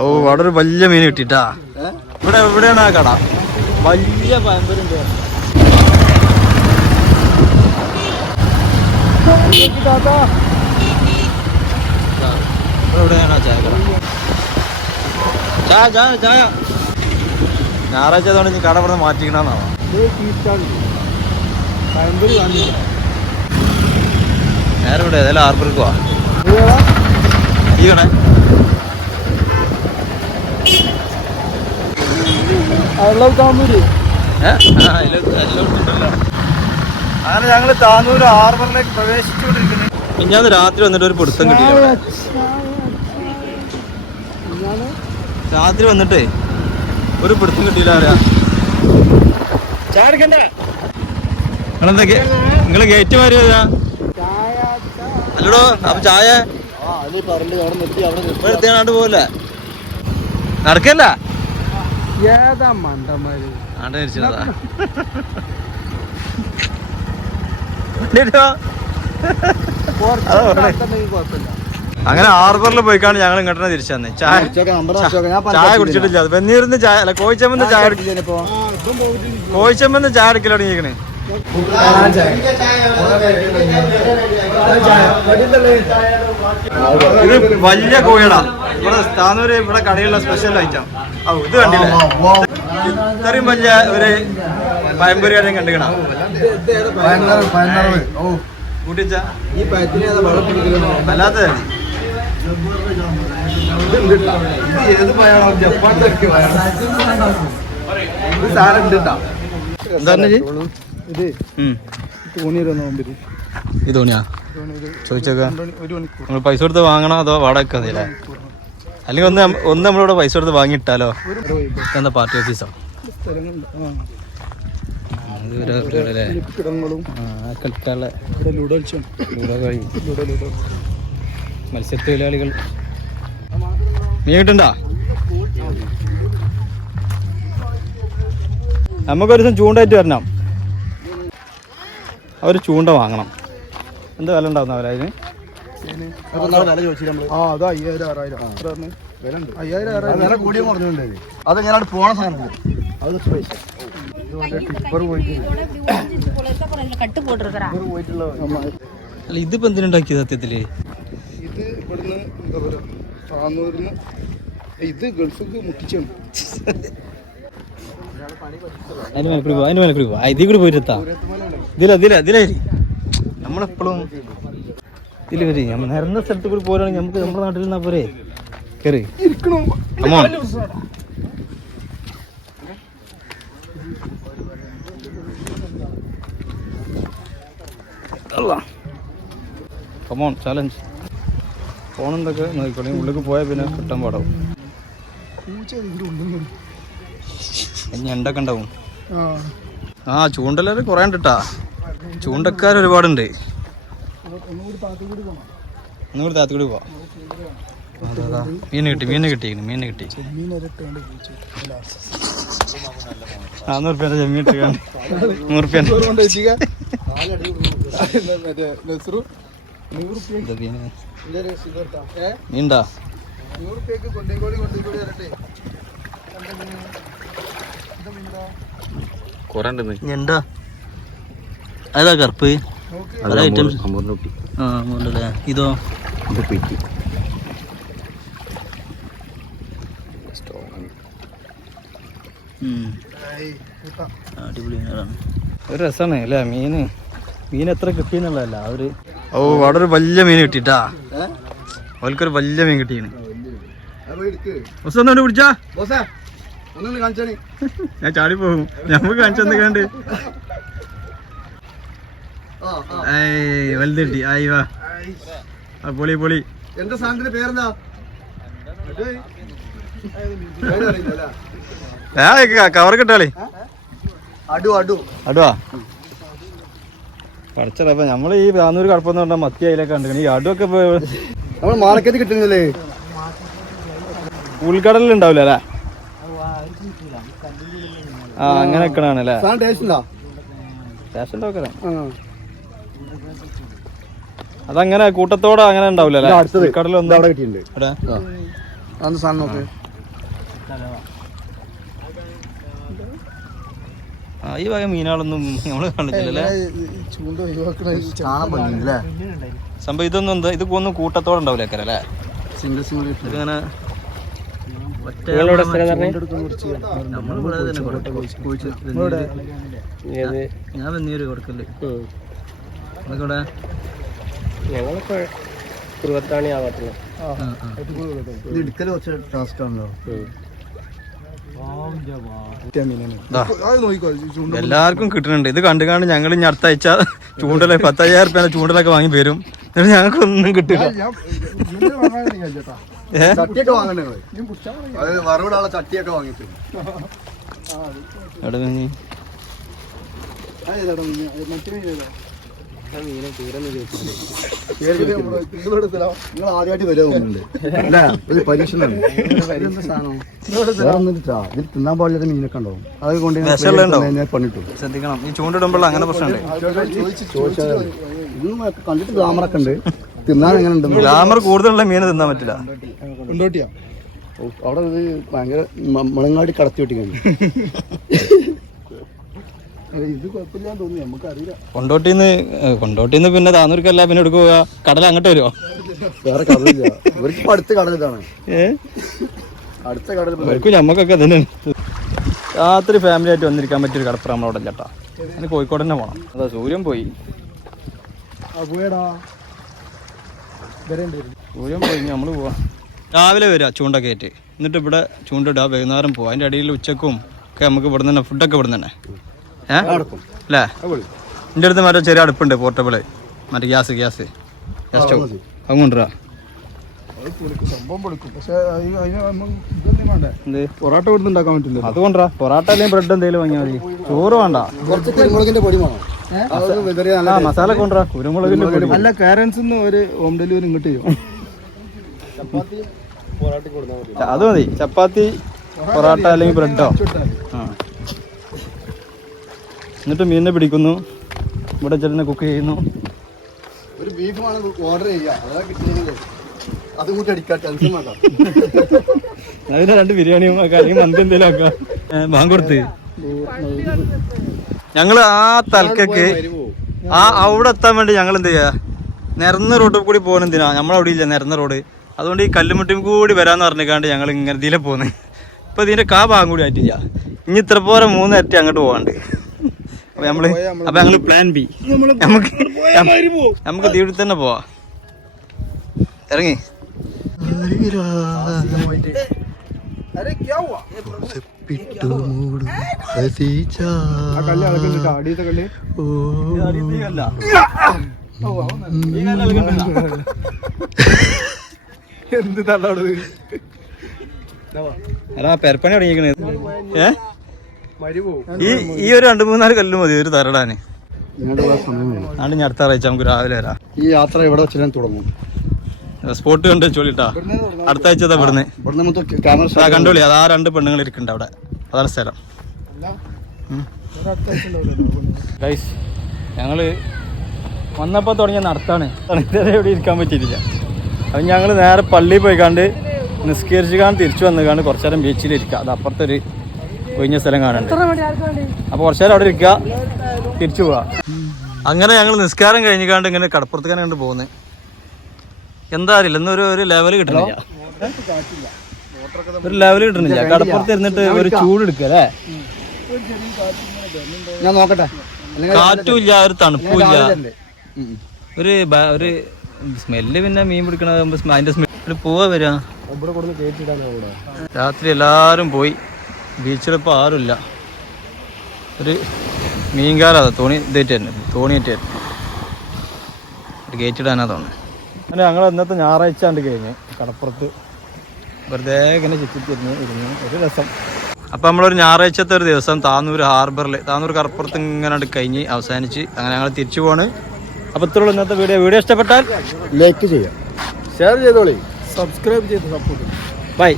ഓ അവിടെ ഒരു വലിയ മീൻ കിട്ടിട്ടാ. എവിടെയാണ് ആ കട? വലിയ പയമ്പരുണ്ട്. എവിടെയാണ് ആ ചായ കട? ചായ ഞായറാഴ്ച അതുകൊണ്ട് ഇനി കട ഇവിടെ മാറ്റിക്കണമെന്നാണോ? നേരെ ഇവിടെ ഏതായാലും ഹാർബർക്ക് പോവാ. അങ്ങനെ ഞങ്ങള് താനൂര് ഹാർബറിലേക്ക് പ്രവേശിച്ചുകൊണ്ടിരിക്കുന്നു. ഞാൻ രാത്രി വന്നിട്ട് ഒരു പിടുത്തം കിട്ടിയില്ല. രാത്രി വന്നിട്ടേ ഒരു പിടുത്തം കിട്ടിയില്ല. അറിയാം നിങ്ങളെന്തൊക്കെ നിങ്ങള് ഗേറ്റ് മാറി വരാ അല്ലടോ? അപ്പൊ ചായ എടുത്താണ്ട് പോവല്ലേ? നടക്കല്ല അങ്ങനെ ഹാർബറിൽ പോയിക്കാണ് ഞങ്ങൾ ഇങ്ങോട്ട് തിരിച്ചു തന്നെ. ചായ കുടിച്ചിട്ടില്ല. വെന്നീർന്ന് ചായ അല്ല, കോഴിച്ചമ്പന്ന് ചായ കോഴിച്ചമ്പന്ന് ചായ എടുക്കൽ തുടങ്ങിയിരിക്കണേ. ഇത് വലിയ കോഴിയടാ. ഇവിടെ താനൂര് ഇവിടെ കടയിലുള്ള സ്പെഷ്യൽ ഐറ്റം. ഇത് കണ്ടില്ലേ? ഇത്രയും വലിയ ഒരു പഴംപൊരിയായിട്ട് കണ്ടുകണ കൂട്ടിച്ച അല്ലാത്ത ഈ തോണിയാ ചോദിച്ചേക്ക. നമ്മൾ പൈസ കൊടുത്ത് വാങ്ങണോ അതോ വാടക അതില്ലേ? അല്ലെങ്കിൽ ഒന്ന് നമ്മളിവിടെ പൈസ കൊടുത്ത് വാങ്ങിയിട്ടാലോ? എന്താ പാർട്ടി ഓഫീസോ? മത്സ്യത്തൊഴിലാളികൾ മീൻ കിട്ടണ്ടാ? നമുക്കൊരു ദിവസം ചൂണ്ടായിട്ട് വരണം. അവര് ചൂണ്ട വാങ്ങണം. എന്താ വില ഉണ്ടാവുന്ന അവരതിന്? അത് ഞാനവിടെ പോണ സാധനം അല്ല, ഇതിപ്പോ എന്തിനുണ്ടാക്കി സത്യത്തില്? ഇത് ഇവിടുന്ന് എന്താ പറയാ താന്നൂരിന്ന് ഇത് ഗൾഫിക്ക് മുട്ടിച്ചാണ്. ഇതിൽ കൂടി പോയിട്ടാ ഇതിലേ നമ്മളെപ്പോഴും ഇതിൽ വരി. നമ്മൾ നിരന്ന സ്ഥലത്ത് കൂടി പോരാണെങ്കിൽ നമുക്ക് നമ്മുടെ നാട്ടിൽ നിന്നാ പോരെ കയറി കമോൺ ചാലഞ്ച്. ഫോണെന്തൊക്കെ നോക്കിക്കോളെ. ഉള്ളിലേക്ക് പോയാൽ പിന്നെ കിട്ടാൻ പാടാവും. ഞണ്ടൊക്കെ ഉണ്ടാവും. ആ ചൂണ്ടല്ലാരും കുറേ ഉണ്ട് കേട്ടാ. ചൂണ്ടക്കാർ ഒരുപാടുണ്ട്. ഒന്നുകൂടി താത്തി കൂടി പോവാ. മീന് കിട്ടി. 400 റുപ്യ ചെമ്മീൻ ഇട്ട് 100 റുപ്യ മീൻണ്ടാ? ഞണ്ടാ? അതാ കറുപ്പ് ഐറ്റംസ്. ഇതോ? അടിപൊളി മീനാണ്. ഒരു രസമാണ് അല്ലേ മീൻ എത്ര കിട്ടിയെന്നുള്ളതല്ല അവര്. ഓ അവിടെ ഒരു വലിയ മീൻ കിട്ടിട്ടാ. അവർക്കൊരു വലിയ മീൻ കിട്ടിയാണ്. പിടിച്ചാ ഞാൻ ചാടി പോകും. ഞമ്മക്ക് കാണിച്ചു കണ്ട് വലുത് കിട്ടി. ആയിവാ പൊളി. എന്താ സാധനത്തിന്റെ പേരെന്താ? കവർ കിട്ടാളേ. അടുവാ പഠിച്ചപ്പ നമ്മള് ഈ താന്നൂര് കടപ്പെന്ന് പറഞ്ഞാൽ മത്തി അതിലൊക്കെ കണ്ടിരിക്കണം. ഈ അടുവൊക്കെ നമ്മൾ മാർക്കറ്റ് കിട്ടുന്നില്ലേ? ഉൾക്കടലിൽ ഉണ്ടാവില്ല അല്ലേ? ആ അങ്ങനെ വെക്കണാണല്ലേ? അതങ്ങനെ കൂട്ടത്തോടെ അങ്ങനെ ഉണ്ടാവില്ല. ആ ഈ വക മീനുകളൊന്നും നമ്മള് കണ്ടിട്ടില്ലല്ലേ. ചൂണ്ട ഒഴിവാക്കണ സംഭവം ഇതൊന്നും എന്താ ഇത് ഒന്നും കൂട്ടത്തോടെ ഉണ്ടാവില്ല അല്ലേ. സിംഗിൾ സിംഗിൾ ഇതിങ്ങനെ ഞാൻ വെന്നീര് കൊടുക്കല്. അതൊക്കെ ഞങ്ങളിപ്പോ കുറുവത്താണി ആവത്തില്ല. എടുക്കല് കുറച്ച് ടാസ്ക് ആണല്ലോ. എല്ലാവർക്കും കിട്ടുന്നുണ്ട്. ഇത് കണ്ടു കാണും ഞങ്ങൾ ഇനി അടുത്ത ആഴ്ച ചൂണ്ടല 10,000 രൂപ ചൂണ്ടലൊക്കെ വാങ്ങി വരും. എന്നിട്ട് ഞങ്ങൾക്ക് ഒന്നും കിട്ടില്ല. ചട്ടിയൊക്കെ വാങ്ങണ്ടേ? വറവിടാനുള്ള ചട്ടിയൊക്കെ വാങ്ങിട്ട് നിങ്ങൾ ആദ്യമായിട്ട് വരുന്നുണ്ട് പരീക്ഷണമാണ്. ഇതിൽ തിന്നാൻ പാടില്ലാത്ത മീനൊക്കെ ഉണ്ടാവും. അത് കൊണ്ട് പണിട്ടു ശ്രദ്ധിക്കണം. ഈ ചൂണ്ടിടുമ്പോൾ അങ്ങനെ പ്രശ്നമുണ്ട്. ഇതൊന്നും കണ്ടിട്ട് ഗ്ലാമറൊക്കെ ഉണ്ട്. തിന്നാൻ എങ്ങനെ ഉണ്ട്? ഗ്ലാമർ കൂടുതലുള്ള മീൻ തിന്നാൻ പറ്റില്ല. കൊണ്ടോട്ടിയാ അവിടെ ഭയങ്കര മുളങ്ങാടി കടത്തി വെട്ടിക്കാണ്. ഇത് കുഴപ്പമില്ലാന്ന് തോന്നി, നമുക്കറിയില്ല. കൊണ്ടോട്ടിന്ന് പിന്നെ താന്നൂർക്കല്ല പിന്നെ എടുക്കുക. കടൽ അങ്ങോട്ട് വരുമോ? വേറെ കടലില്ല. ഇവർക്ക് ഇപ്പൊ അടുത്ത കടൽ ഇതാണ്. അടുത്ത കടൽ ഇവർക്കും ഞമ്മക്കൊക്കെ തന്നെ. രാത്രി ഫാമിലി ആയിട്ട് വന്നിരിക്കാൻ പറ്റിയൊരു കടപ്പുറം നമ്മളവിടെ ചേട്ടാ. അതിന് കോഴിക്കോട് തന്നെ പോകണം. അതാ സൂര്യൻ പോയി. സൂര്യൻ പോയി നമ്മള് പോവാ. രാവിലെ വരിക ചൂണ്ടൊക്കെ ആയിട്ട്. എന്നിട്ട് ഇവിടെ ചൂണ്ടിടുക. വൈകുന്നേരം പോവാം. അതിൻ്റെ അടിയിൽ ഉച്ചക്കും ഒക്കെ നമുക്ക് ഇവിടെ തന്നെ ഫുഡൊക്കെ ഇവിടെ തന്നെ അല്ലേ. എൻ്റെ അടുത്ത് മറ്റേ ചെറിയ അടുപ്പുണ്ട് പോർട്ടബിള്. മറ്റേ ഗ്യാസ് സ്റ്റവ് അങ്ങോട്ടാ. പൊറോട്ട കൊടുത്ത് ഉണ്ടാക്കാൻ പറ്റില്ല. അതുകൊണ്ടാ പൊറോട്ട അല്ലെങ്കിൽ ബ്രെഡ് എന്തെങ്കിലും വാങ്ങിയാൽ മതി. ചോറ് വേണ്ട. കുറച്ച് കുരുമുളകിന്റെ പൊടി വേണം. മസാല കൊണ്ടുവരാ. കുരുമുളകിന്റെ പൊടി നല്ല കാരൻസ് ഒരു ഹോം ഡെലിവറി ഇങ്ങോട്ട് ചെയ്യും. അത് മതി. ചപ്പാത്തി പൊറോട്ട അല്ലെങ്കിൽ ബ്രെഡോ. എന്നിട്ട് മീനിനെ പിടിക്കുന്നു. ഇവിടെ ചെല്ലുന്ന കുക്ക് ചെയ്യുന്നു. ഒരു ബീഫാണ് ഓർഡർ ചെയ്യുക. അതാ കിട്ടുന്നത്. അത് കൂട്ടി അടിക്കാം. ടെൻഷൻ വേണ്ട. അതിന് 2 ബിരിയാണിയും അല്ലെങ്കിൽ മന്തി എന്തെങ്കിലും ആക്കാം. ബാങ്കൊടുത്ത് ഞങ്ങള് ആ തലക്കൊക്കെ അവിടെ എത്താൻ വേണ്ടി ഞങ്ങൾ എന്ത് ചെയ്യാ, നിരന്ന റോഡിൽ കൂടി പോകുന്ന എന്തിനാ, നമ്മളവിടെ ഇല്ല നിരന്ന റോഡ്. അതുകൊണ്ട് ഈ കല്ലുമുട്ടിയും കൂടി വരാന്ന് പറഞ്ഞിക്കാണ്ട് ഞങ്ങൾ ഇങ്ങനെ ഇതിലെ പോകുന്നത്. ഇപ്പൊ ഇതിന്റെ ഭാഗം കൂടി ആയിട്ടില്ല. ഇനി ഇത്ര പോരെ 3 ഇരട്ടി അങ്ങോട്ട് പോകാണ്ട്. അപ്പൊ ഞങ്ങള് പ്ലാൻ ബി. നമുക്ക് തീവിൽ തന്നെ പോവാ. ഇറങ്ങി എന്ത് തള്ളോട് അതാ പെരപ്പണി തുടങ്ങിക്കണേ. ഈ ഒരു 2-3 കല്ല് മതി ഒരു തരടാന്. ആണ് ഞാൻ അടുത്ത ആഴ്ച നമുക്ക് രാവിലെ വരാം. ഈ യാത്ര എവിടെ വെച്ചാൽ തുടങ്ങും? സ്പോട്ട് കണ്ട് ചോളിട്ടാ. അടുത്ത ആഴ്ച ഇവിടുന്ന് കണ്ടോളി. അതാ 2 പെണ്ണുങ്ങൾ ഇരിക്കുന്നുണ്ട് അവിടെ. അതാണ് സ്ഥലം. ഗൈസ് ഞങ്ങള് വന്നപ്പോൾ തുടങ്ങിയ നടത്താണ്. ഇതുവരെ ഇവിടെ ഇരിക്കാൻ പറ്റിയിട്ടില്ല. അപ്പം ഞങ്ങൾ നേരെ പള്ളിയിൽ പോയിക്കാണ്ട് നിസ്കരിച്ചുകാണ്ട് തിരിച്ചു വന്നുകാണ്ട് കുറച്ചു നേരം ബീച്ചിലിരിക്കുക. അത് അപ്പുറത്തൊരു ഒഴിഞ്ഞ സ്ഥലം കാണുന്നുണ്ട്. അപ്പോൾ കുറച്ചു നേരം അവിടെ ഇരിക്കുക, തിരിച്ചു പോവാ. അങ്ങനെ ഞങ്ങൾ നിസ്കാരം കഴിഞ്ഞിക്കാണ്ട് ഇങ്ങനെ കടപ്പുറത്തേക്കാണ് കണ്ട് പോകുന്നത്. എന്താ അറിയില്ല, ഇന്നൊരു ലെവല് കിട്ടണില്ല. ഒരു ലെവല് കിട്ടണില്ല. കടപ്പുറത്ത് ഇരുന്നിട്ട് ഒരു ചൂടെടുക്കുക അല്ലേ. ഞാൻ നോക്കട്ടെ. കാറ്റുമില്ല, ഒരു തണുപ്പില്ല, ഒരു സ്മെല്ല്. പിന്നെ മീൻ പിടിക്കണ അതിന്റെ സ്മെല്ല് പോവാ വരാ. രാത്രി എല്ലാരും പോയി. ബീച്ചിലിപ്പോൾ ആരുമില്ല. ഒരു മീൻകാരാ തോണിയേറ്റ് ഒരു ഗേറ്റ് ഇടാനാ തോന്നുന്നു. അങ്ങനെ ഞങ്ങൾ ഇന്നത്തെ ഞായറാഴ്ച കണ്ട് കഴിഞ്ഞ് കടപ്പുറത്ത് വെറുതെ ഇങ്ങനെ ചുറ്റിത്തിരിഞ്ഞ് ഒരു രസം. അപ്പം നമ്മളൊരു ഞായറാഴ്ചത്തെ ഒരു ദിവസം താന്നൂർ ഹാർബറിൽ താന്നൂർ കടപ്പുറത്ത് ഇങ്ങനെ കഴിഞ്ഞ് അവസാനിച്ച് അങ്ങനെ ഞങ്ങൾ തിരിച്ചു പോവാണ്. അപ്പോൾ ഇത്രയുള്ള ഇന്നത്തെ വീഡിയോ ഇഷ്ടപ്പെട്ടാൽ ലൈക്ക് ചെയ്യാം, ഷെയർ ചെയ്തോളി, സബ്സ്ക്രൈബ് ചെയ്ത് സപ്പോർട്ട്. ബൈ.